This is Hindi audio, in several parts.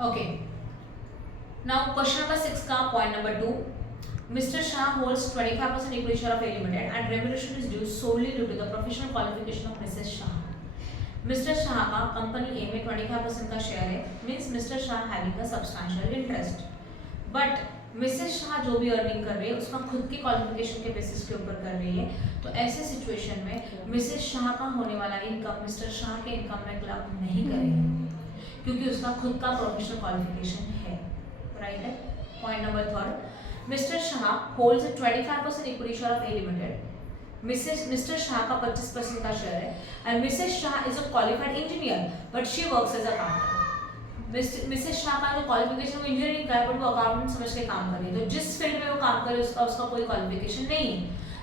Okay. Now question number 6 का point number 2. Mr. Shah holds 25% equity share of A Limited and remuneration is due solely due to the professional qualification of Mrs. Shah. Mr. Shah का कंपनी A में 25% का शेयर है, means Mr. Shah having a substantial interest. But Mrs. Shah जो भी अर्निंग कर रही है उसका खुद की क्वालिफिकेशन के बेसिस के ऊपर कर रही है, तो ऐसे सिचुएशन में Mrs. Shah का होने वाला इनकम Mr. Shah के इनकम में क्लब नहीं करेगा, क्योंकि उसका खुद का प्रोफेशनल क्वालिफिकेशन है, राइट है। Point number 3, Mr. Shah holds a 25% equity share of A Limited. Mr. Shah का 25% का शेयर है and Mrs. Shah is a qualified engineer but she works as a accountant. Mrs. Shah का जो क्वालिफिकेशन वो इंजीनियरिंग का है, बट वो अकाउंटेंट समझ के काम कर रही है, तो जिस फील्ड में वो काम करे उसका कोई क्वालिफिकेशन नहीं है,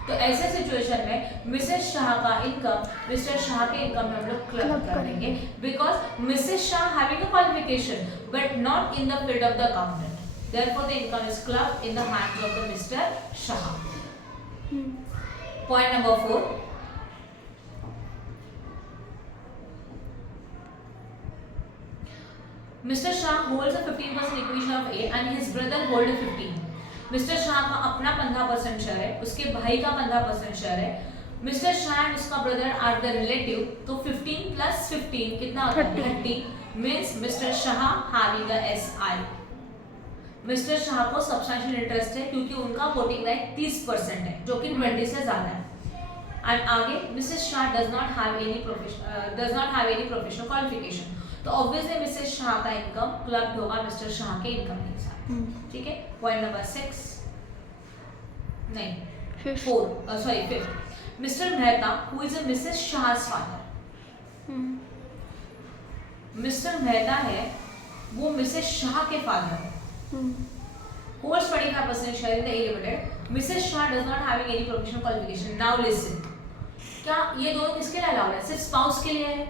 तो ऐसे सिचुएशन में मिसेस शाह का इनकम मिस्टर शाह के इनकम में हम लोग क्लब कर देंगे, because Mrs Shah having a qualification but not in the field of the accountant, therefore the income is club in the hands of the mister Shah. Point number 4, Mr. Shah holds a 15% equity share of A and his brother hold a 15. Mr. Shah का अपना 15% शेयर है, उसके भाई का 15% शेयर है। Mr. Shah and उसका ब्रदर आर द रिलेटिव, तो 15 plus 15 कितना होता है? 30. Means Mr. Shah having a SI. Mr. Shah को सब्सटेंशियल इंटरेस्ट है क्योंकि उनका वोटिंग राइट 30% है, जो कि 20 से ज्यादा है। एंड आगे Mrs. Shah does not have any professional qualification. तो ऑब्वियसली मिसेस शाह का इनकम क्लब्ड होगा मिस्टर शाह के इनकम के साथ, ठीक है। Point number 5, Mr Mehta who is a Mrs Shah's father. Mr Mehta है वो मिसेस शाह के फादर है, holds 25% share in the A Limited. Mrs. Shah does not having any professional qualification. Now listen, क्या ये दोनों किसके लिए अलाउड है? सिर्फ स्पाउस के लिए है।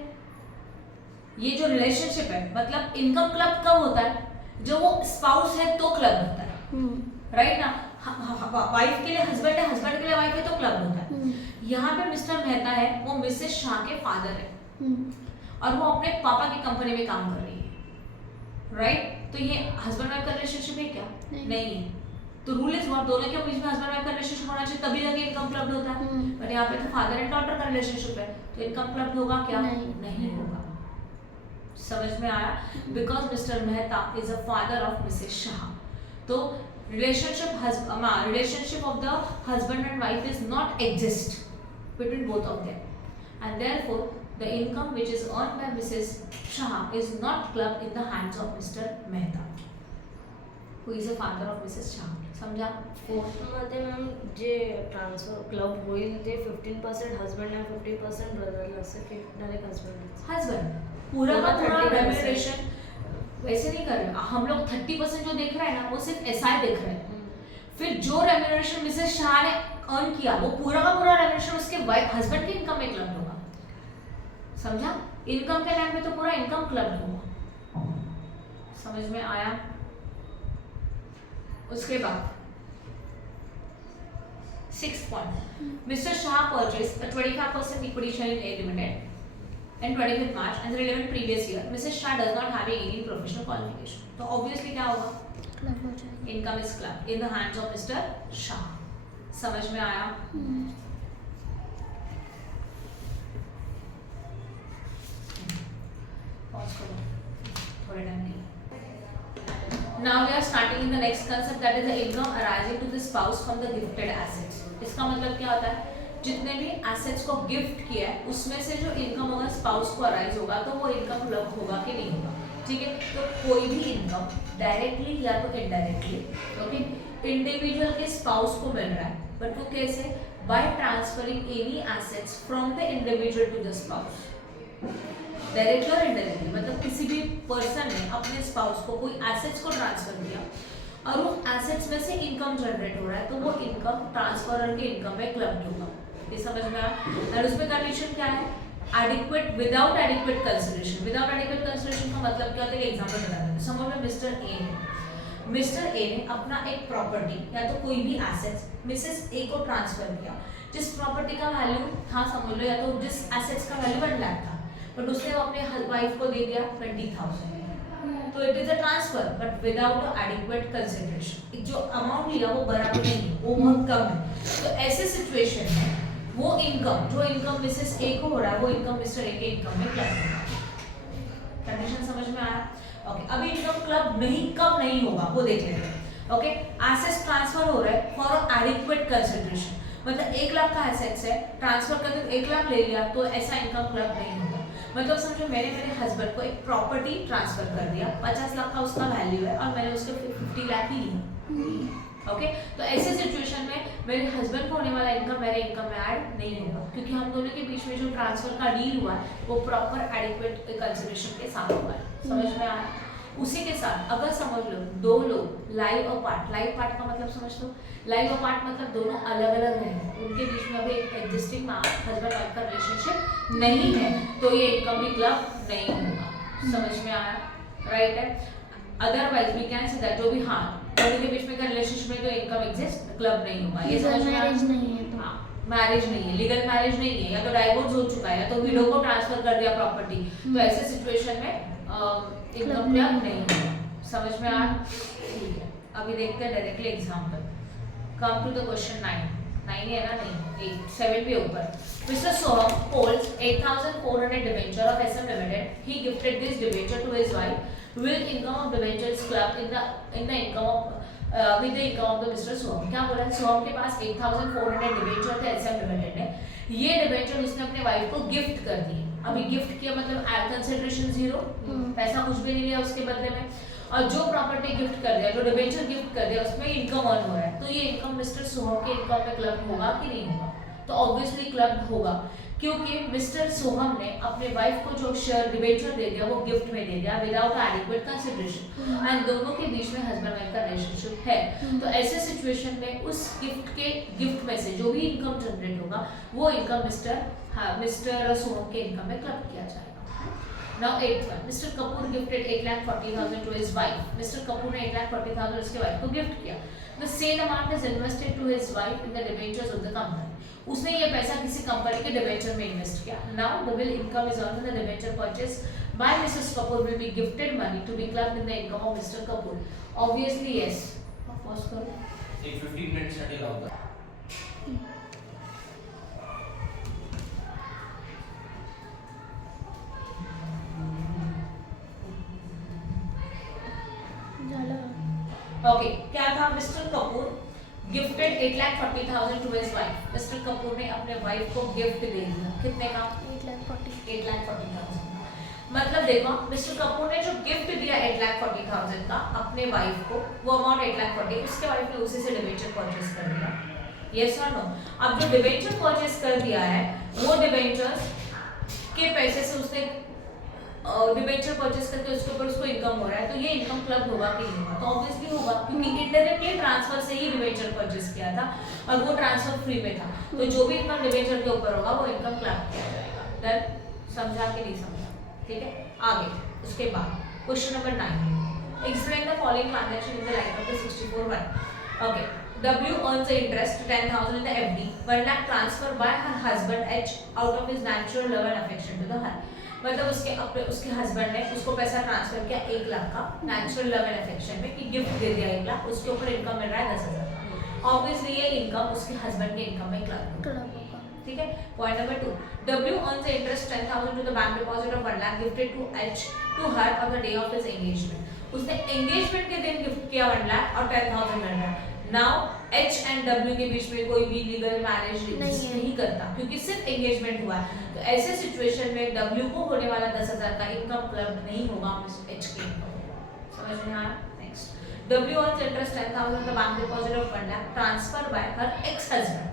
ये जो रिलेशनशिप है, मतलब इनकम क्लब कब होता है? जो वो स्पाउस है तो क्लब होता है, राइट ना। वाइफ के लिए हस्बैंड है, हस्बैंड के लिए वाइफ है तो क्लब होता है। यहाँ पे मिस्टर मेहता है वो मिसेस शाह के फादर है और वो अपने पापा की कंपनी में काम कर रही है, राइट। तो ये हस्बैंड वाइफ का रिलेशनशिप है क्या? नहीं है। तो रूल इज व्हाट, दोनों के बीच में हस्बैंड वाइफ का रिलेशनशिप होना चाहिए, तभी जाके इनकम क्लब होता है। पर यहाँ पे तो फादर एंड डॉटर का रिलेशनशिप है, तो इनकम क्लब होगा क्या? नहीं होगा। समझ में आया? Because Mr Mehta is a father of Mrs Shah, तो relationship of the husband and wife is not exist between both of them, and therefore the income which is earned by Mrs Shah is not clubbed in the hands of Mr Mehta who is a father of Mrs Shah. समझा? मध्ये मॅम जे ट्रान्सफर क्लब होईल ते 15% हस्बैंड आणि 50% ब्रदरला, असं की डायरेक्ट हस्बैंड पूरा का पूरा रेम्यूनरेशन वैसे नहीं कर रहे हम लोग। 30% जो देख रहे हैं ना वो सिर्फ एसआई देख रहे हैं, फिर जो रेम्यूनरेशन मिसेस शाह ने अर्न किया वो पूरा का पूरा रेम्यूनरेशन उसके वाइफ हस्बैंड के इनकम में क्लब होगा। समझा? इनकम के टाइम में तो पूरा इनकम क्लब होगा। समझ में आया? उसके बाद 6th point, Mr. Shah purchased a 25% equity share in A Limited in 25th March and the relevant previous year. Mrs. Shah does not have any professional qualification. तो obviously क्या होगा? क्लब हो जाएगा। Income is club in the hands of Mr. Shah. समझ में आया? Pause करो, थोड़े टाइम के लिए। Now we are starting in the next concept, that is the income arising to the spouse from the gifted assets. इसका मतलब क्या होता है? जितने भी एसेट्स को गिफ्ट किया है उसमें से जो इनकम होगा स्पाउस को अराइज होगा, तो वो इनकम क्लब होगा कि नहीं होगा, ठीक है। तो कोई भी इनकम डायरेक्टली या तो इनडायरेक्टली, ओके, इंडिविजुअल के स्पाउस को मिल रहा है, बट वो कैसे? By transferring any assets from the individual to the spouse, directly और इनडायरेक्टली। मतलब किसी भी पर्सन ने अपने स्पाउस को कोई एसेट्स को ट्रांसफर किया और वो एसेट्स में से इनकम जनरेट हो रहा है, तो वो इनकम ट्रांसफरर के इनकम में क्लब होगा। ये समझ में आया? और उसमें कंडीशन क्या है? Adequate, without adequate consideration. Without adequate consideration का मतलब क्या होता है? एग्जांपल बता देते हैं। समझ में मिस्टर ए है, मिस्टर ए ने अपना एक प्रॉपर्टी या तो कोई भी एसेट्स मिसेस ए को ट्रांसफर किया, जिस प्रॉपर्टी का वैल्यू था समझ लो, या तो जिस एसेट्स का वैल्यू 1 लाख था, बट उसने वो अपने वाइफ को दे दिया 20,000, तो तो it is a transfer but without adequate consideration. जो अमाउंट लिया वो बराबर नहीं है, वो बहुत कम है। तो ऐसे सिचुएशन में वो इनकम जो इनकम मिसेस ए को हो रहा है वो इनकम मिस्टर ए के इनकम में क्लब होगा। कंडीशन समझ में आया? ओके, अभी इनकम क्लब नहीं कब नहीं होगा वो देख लेते हैं। ओके, एसेट्स ट्रांसफर हो रहा है फॉर एडिक्वेट कंसिडरेशन, मतलब 1 लाख का एसेट्स है, ट्रांसफर करके 1 लाख ले लिया तो ऐसा इनकम क्लब नहीं होगा। मतलब समझो मैंने मेरे हस्बैंड को एक प्रॉपर्टी ट्रांसफर कर दिया, 50 लाख का उसका वैल्यू है और मैंने उसके 50 लाख ही लिया। ओके, तो ऐसे सिचुएशन में मेरे हस्बैंड को होने वाला इनकम मेरे इनकम में ऐड नहीं होगा, क्योंकि हम दोनों के बीच में जो ट्रांसफर का डील हुआ है वो प्रॉपर एडिक्वेट कंसिडरेशन के साथ हुआ है। समझ में आया? उसी के साथ अगर समझ लो दो लोग लाइव अपार्ट, लाइव पार्ट का मतलब समझ लो, लाइव अपार्ट मतलब दोनों अलग अलग हैं, उनके बीच में अभी एक एग्जिस्टिंग हस्बैंड वाइफ का रिलेशनशिप नहीं है, तो ये इनकम भी क्लब नहीं होगा। समझ में आया? राइट है। Otherwise we can say that जो भी हाँ दोनों के बीच में का रिलेशनशिप में तो इनकम एग्जिस्ट क्लब नहीं होगा। ये समझ में मैरिज नहीं है तो मैरिज नहीं है, लीगल मैरिज नहीं है, या तो डाइवोर्स हो चुका है या तो विडो को ट्रांसफर कर दिया प्रॉपर्टी, तो ऐसे सिचुएशन में इनकम क्लब नहीं होगा। समझ में आया? ठीक है, अभी देखते हैं directly example. Come to the question 9 ही है ना? नहीं, 7 पे ऊपर। Mr. Soham holds 8,400 debenture of SM Limited. He gifted this debenture to his wife. Will income of debenture is clubbed in the income of with the income of the Mr. Soham. क्या बोला? सोहम के पास 8,400 डिबेंचर थे SM लिमिटेड ने, ये डिबेंचर उसने अपने वाइफ को गिफ्ट कर दिए। अभी गिफ्ट किया मतलब एड कंसिडरेशन 0, पैसा कुछ भी नहीं लिया उसके बदले में, और जो प्रॉपर्टी गिफ्ट कर दिया, जो डिबेंचर गिफ्ट कर दिया उसमें इनकम अर्न हो रहा है, तो ये इनकम मिस्टर सोहम के इनकम में क्लब होगा कि नहीं होगा? तो ऑब्वियसली क्लब होगा, क्योंकि मिस्टर सोहम ने अपने वाइफ को जो शेयर डिबेंचर दे दिया वो गिफ्ट में दे दिया विदाउट एडिक्वेट कंसिडरेशन, एंड दोनों के बीच में हस्बैंड वाइफ का रिलेशनशिप है। तो ऐसे सिचुएशन में उस गिफ्ट में से जो भी इनकम जनरेट होगा वो इनकम मिस्टर सोहम के इनकम में क्लब किया जाएगा। Now 8th one, Mr. Kapoor gifted 8,40,000 to his wife. Mr. Kapoor ने 8,40,000 उसके वाइफ को गिफ्ट किया। The same amount is invested to his wife in the debentures of the company. उसने ये पैसा किसी कंपनी के डिबेंचर में इन्वेस्ट किया। Now the will income is earned in the debenture purchase by Mrs. Kapoor will be gifted money to be clubbed in the income of Mr. Kapoor. Obviously yes. Pause करो। एक 15 मिनट सेटल होगा। ओके, क्या था? Mister Kapoor gifted 8,40,000 to his wife. Mister Kapoor ने अपने वाइफ को गिफ्ट दे दिया, कितने का? 8,40,000। मतलब देखो मिस्टर कपूर ने जो गिफ्ट दिया 8,40,000 का अपने वाइफ को, वो अमाउंट 8,40,000 उसके वाइफ ने उसी से डिबेंचर परचेस कर दिया। यस और नो? अब जो डिबेंचर परचेस कर दिया है वो डिबेंचर्स के पैसे से उसने डिबेंचर परचेस करके उसके ऊपर उसको इनकम हो रहा है, तो ये इनकम क्लब होगा कि नहीं होगा? तो ऑब्वियसली होगा, क्योंकि इनडायरेक्टली ट्रांसफर से ही डिबेंचर परचेस किया था और वो ट्रांसफर फ्री में था, तो जो भी इनकम डिबेंचर के ऊपर होगा वो इनकम क्लब किया जाएगा। डन? समझा कि नहीं समझा? ठीक है, आगे उसके बाद question number 9, explain the following transaction in the light of the 64(1). Okay, W earns the interest 10,000 in the FD, 1 lakh transfer by her husband H out of his natural love and affection to the her। मतलब उसके हस्बैंड ने उसको पैसा ट्रांसफर किया 1 लाख का नेचुरल लव एंड अफेक्शन में, कि गिफ्ट दे दिया 1 लाख, उसके ऊपर इनकम मिल रहा है 10,000 का। ऑब्वियसली ये इनकम उसके हस्बैंड के इनकम में क्लब होगा। ठीक है, point number 2, W earns the interest 10,000 to the bank deposit of 1 lakh gifted to H to her on the day of his engagement। उसने एंगेजमेंट के दिन गिफ्ट किया 1 लाख और 10,000 मिल रहा है। नाउ H एंड W के बीच में कोई भी लीगल मैरिज नहीं करता, क्योंकि सिर्फ एंगेजमेंट हुआ है, तो ऐसे सिचुएशन में W को होने वाला 10,000 का इनकम क्लब नहीं होगा H के इनकम। समझ में आया? Next, W earns interest 10,000 the bank deposit of 1 lakh transferred by her ex-husband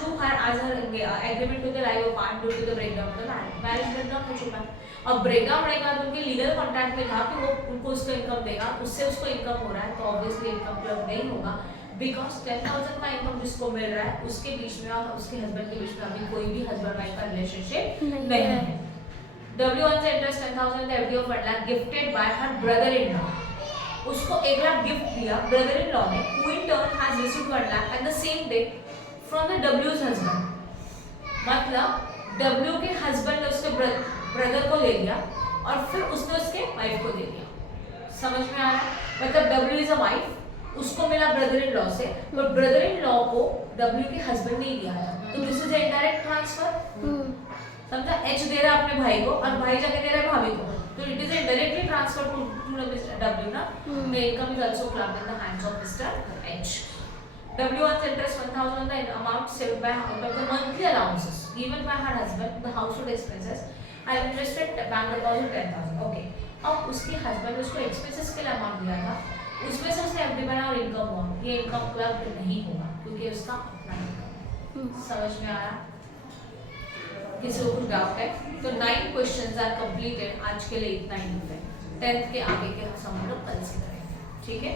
to her as her agreement with the live apart due to the breakdown of the marriage। Marriage breakdown हो चुका है, अब ब्रेकडाउन होने के बाद उनके लीगल कॉन्ट्रैक्ट में था कि वो उनको उसका इनकम देगा, उससे उसको इनकम हो रहा है, तो ऑब्वियसली इनकम क्लब नहीं होगा, बिकॉज 10,000 का इनकम जिसको मिल रहा है उसके बीच में और उसके हस्बैंड के बीच में अभी कोई भी हस्बैंड वाइफ का रिलेशनशिप नहीं है। W earns the interest 10,000 the FD of 1 lakh gifted by her brother-in-law। उसको 1 लाख गिफ्ट दिया ब्रदर इन लॉ ने, who in turn has received 1 lakh and the same day from the W's husband। मतलब W के हस्बैंड ने उसके ब्रदर को दे दिया और फिर उसने उसके वाइफ को दे दिया। समझ में आ रहा है? मतलब W इज अ वाइफ, उसको मिला ब्रदर इन लॉ से, पर ब्रदर इन लॉ को W के हस्बैंड ने ही दिया था, तो दिस इज इनडायरेक्ट ट्रांसफर। समझा? H दे रहा है अपने भाई को और भाई जाके दे रहा है भाभी को, तो it is directly transfer to W ना। The income is also clubbed in the hands of Mr. H. W earns interest 1,000 on the amount saved by out of the monthly allowances given by her husband, the household expenses, and interested bank deposit 10,000. Okay. अब उसके हस्बैंड उसको एक्सपेंसेस के लिए अमाउंट दिया था, उसमें से उसने एफडी बना और इनकम हुआ, ये इनकम क्लब नहीं होगा क्योंकि उसका अपना इनकम है। समझ में आया? किसी को कुछ डाउट है? तो 9 क्वेश्चंस आर कंप्लीटेड। आज के लिए इतना ही है। 10th के आगे के हम लोग कल से करेंगे, ठीक है?